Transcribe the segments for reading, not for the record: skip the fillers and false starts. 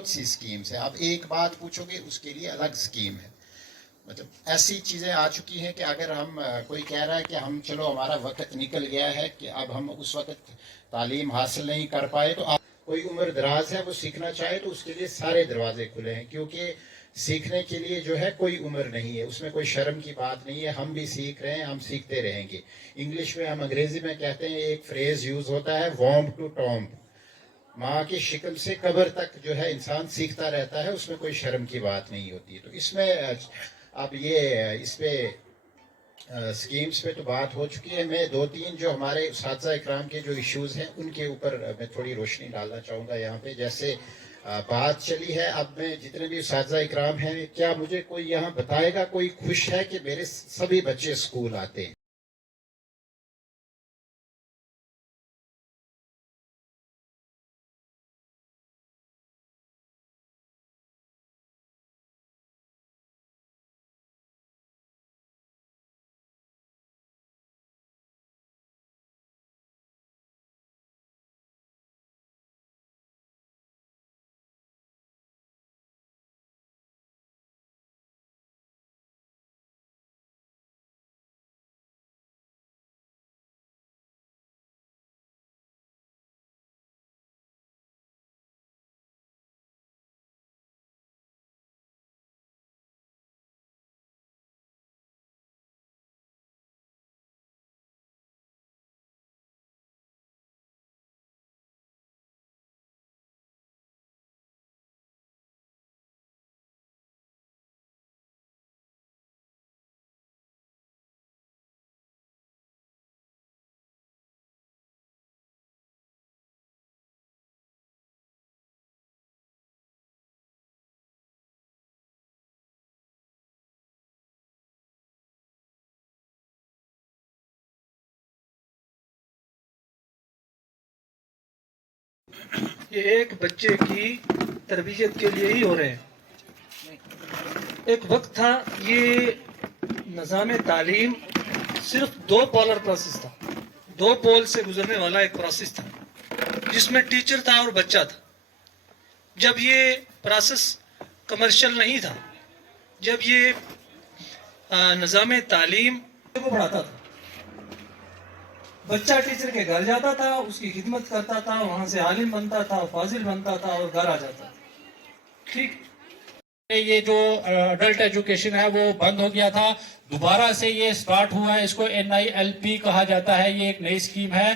بہت سی اسکیمز ہیں. آپ ایک بات پوچھو گے اس کے لیے الگ اسکیم ہے. مطلب ایسی چیزیں آ چکی ہیں کہ اگر ہم کوئی کہہ رہا ہے کہ ہم چلو ہمارا وقت نکل گیا ہے کہ اب ہم اس وقت تعلیم حاصل نہیں کر پائے, تو کوئی عمر دراز ہے وہ سیکھنا چاہے تو اس کے لیے سارے دروازے کھلے ہیں, کیونکہ سیکھنے کے لیے جو ہے کوئی عمر نہیں ہے, اس میں کوئی شرم کی بات نہیں ہے. ہم بھی سیکھ رہے ہیں, ہم سیکھتے رہیں گے. انگلش میں ہم انگریزی میں کہتے ہیں ایک فریز یوز ہوتا ہے وارم ٹو ٹامب, ماں کی شکل سے قبر تک جو ہے انسان سیکھتا رہتا ہے, اس میں کوئی شرم کی بات نہیں ہوتی. تو اس میں اب یہ اس پہ اسکیمز پہ تو بات ہو چکی ہے. میں دو تین جو ہمارے اساتذہ اکرام کے جو ایشوز ہیں ان کے اوپر میں تھوڑی روشنی ڈالنا چاہوں گا یہاں پہ. جیسے بات چلی ہے, اب میں جتنے بھی اساتذہ اکرام ہیں, کیا مجھے کوئی یہاں بتائے گا کوئی خوش ہے کہ میرے سبھی بچے اسکول آتے ہیں؟ یہ ایک بچے کی تربیت کے لیے ہی ہو رہے ہیں. ایک وقت تھا یہ نظام تعلیم صرف 2 پولر پروسیس تھا, 2 پول سے گزرنے والا ایک پروسیس تھا جس میں ٹیچر تھا اور بچہ تھا. جب یہ پروسیس کمرشل نہیں تھا, جب یہ نظام تعلیم کو پڑھاتا تھا, بچہ ٹیچر کے گھر جاتا تھا, اس کی خدمت کرتا تھا, وہاں سے عالم بنتا تھا, فاضل بنتا تھا اور گھر آ جاتا تھا. ٹھیک, یہ جو اڈلٹ ایجوکیشن ہے وہ بند ہو گیا تھا, دوبارہ سے یہ سٹارٹ ہوا ہے. اس کو NILP کہا جاتا ہے. یہ ایک نئی اسکیم ہے.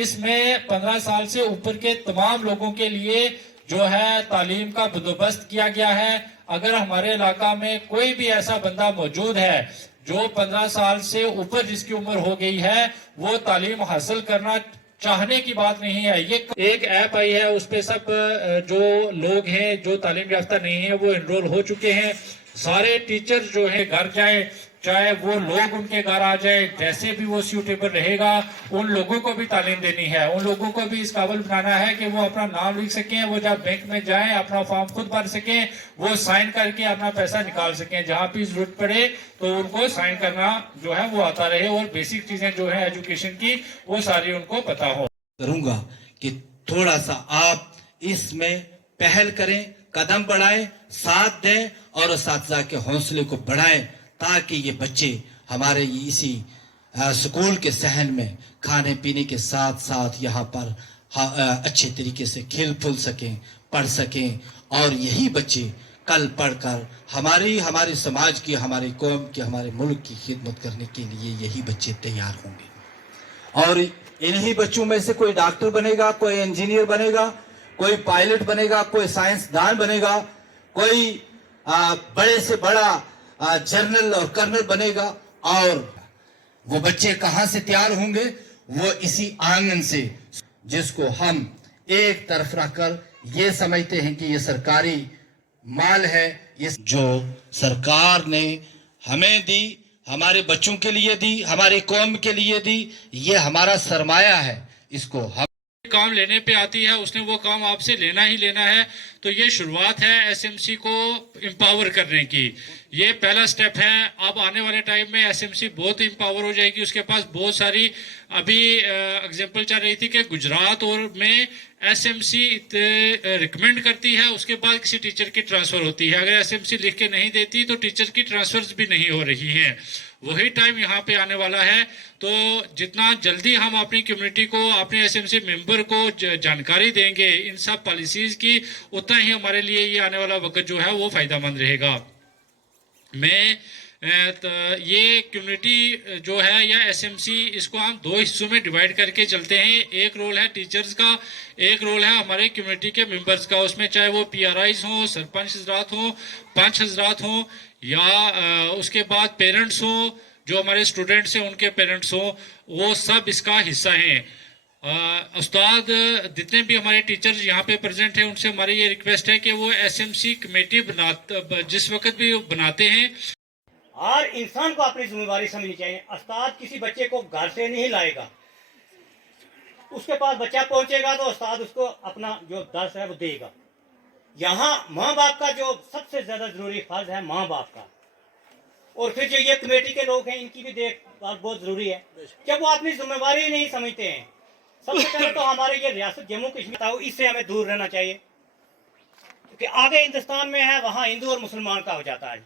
اس میں 15 سال سے اوپر کے تمام لوگوں کے لیے جو ہے تعلیم کا بندوبست کیا گیا ہے. اگر ہمارے علاقہ میں کوئی بھی ایسا بندہ موجود ہے جو 15 سال سے اوپر جس کی عمر ہو گئی ہے, وہ تعلیم حاصل کرنا چاہنے کی بات نہیں ہے. یہ ایک ایپ آئی ہے, اس پہ سب جو لوگ ہیں جو تعلیم یافتہ نہیں ہیں وہ انرول ہو چکے ہیں. سارے ٹیچر جو ہیں گھر جائیں, چاہے وہ لوگ ان کے گھر آ جائیں, جیسے بھی وہ سیوٹیبل رہے گا ان لوگوں کو بھی تعلیم دینی ہے. ان لوگوں کو بھی اس قابل بنانا ہے کہ وہ اپنا نام لکھ سکیں, وہ جب بینک میں جائیں اپنا فارم خود بھر سکیں, وہ سائن کر کے اپنا پیسہ نکال سکیں. جہاں بھی ضرورت پڑے تو ان کو سائن کرنا جو ہے وہ آتا رہے, اور بیسک چیزیں جو ہیں ایجوکیشن کی وہ ساری ان کو پتا ہو. کروں گا کہ تھوڑا سا آپ اس میں پہل کریں, قدم بڑھائیں, ساتھ دیں اور اساتذہ کے حوصلے کو بڑھائیں, تاکہ یہ بچے ہمارے اسی سکول کے صحن میں کھانے پینے کے ساتھ ساتھ یہاں پر اچھے طریقے سے کھیل پھول سکیں, پڑھ سکیں, اور یہی بچے کل پڑھ کر ہمارے سماج کی, ہماری قوم کی, ہمارے ملک کی خدمت کرنے کے لیے یہی بچے تیار ہوں گے. اور انہی بچوں میں سے کوئی ڈاکٹر بنے گا, کوئی انجینئر بنے گا, کوئی پائلٹ بنے گا, کوئی سائنسدان بنے گا, کوئی بڑے سے بڑا جنرل اور کرنل بنے گا. اور وہ بچے کہاں سے تیار ہوں گے؟ وہ اسی آنگن سے, جس کو ہم ایک طرف رکھ کر یہ سمجھتے ہیں کہ یہ سرکاری مال ہے, یہ جو سرکار نے ہمیں دی, ہمارے بچوں کے لیے دی, ہماری قوم کے لیے دی, یہ ہمارا سرمایہ ہے. اس کو ہم کام لینے پہ آتی ہے اس نے وہ کام آپ سے لینا ہی لینا ہے. تو یہ شروعات ہے ایس ایم سی کو امپاور کرنے کی. یہ پہلا سٹیپ ہے. اب آنے والے ٹائم میں ایس ایم سی بہت امپاور ہو جائے گی. اس کے پاس بہت ساری ابھی اگزامپل چل رہی تھی کہ گجرات اور میں ایس ایم سی ریکمینڈ کرتی ہے, اس کے بعد کسی ٹیچر کی ٹرانسفر ہوتی ہے. اگر ایس ایم سی لکھ کے نہیں دیتی تو ٹیچر کی ٹرانسفرز بھی نہیں ہو رہی ہیں. وہی ٹائم یہاں پہ آنے والا ہے. تو جتنا جلدی ہم اپنی کمیونٹی کو, اپنے ایس ایم سی ممبر کو جانکاری دیں گے ان سب پالیسیز کی, اتنا ہی ہمارے لیے یہ آنے والا وقت جو ہے وہ فائدہ مند رہے گا. میں یہ کمیونٹی جو ہے یا ایس ایم سی, اس کو ہم 2 حصوں میں ڈیوائیڈ کر کے چلتے ہیں. ایک رول ہے ٹیچرز کا, ایک رول ہے ہمارے کمیونٹی کے ممبرز کا. اس میں چاہے وہ پی آر آئیز ہوں, سرپنچ حضرات ہوں, پنچ حضرات ہوں, یا اس کے بعد پیرنٹس ہوں, جو ہمارے اسٹوڈنٹس ہیں ان کے پیرنٹس ہوں, وہ سب اس کا حصہ ہیں. استاد جتنے بھی ہمارے ٹیچرز یہاں پہ پریزنٹ ہیں ان سے ہماری یہ ریکویسٹ ہے کہ وہ ایس ایم سی کمیٹی جس وقت بھی بناتے ہیں, ہر انسان کو اپنی ذمہ داری سمجھنی چاہیے. استاد کسی بچے کو گھر سے نہیں لائے گا, اس کے پاس بچہ پہنچے گا تو استاد اس کو اپنا جو درس ہے وہ دے گا. یہاں ماں باپ کا جو سب سے زیادہ ضروری فرض ہے ماں باپ کا, اور پھر جو یہ کمیٹی کے لوگ ہیں ان کی بھی دیکھ بھال بہت ضروری ہے. جب وہ اپنی ذمہ داری نہیں سمجھتے ہیں, سب سے پہلے تو ہمارے یہ ریاست جموں کشمیر تھا, اس سے ہمیں دور رہنا چاہیے, کیونکہ آگے ہندوستان میں ہے وہاں ہندو اور مسلمان کا ہو جاتا ہے.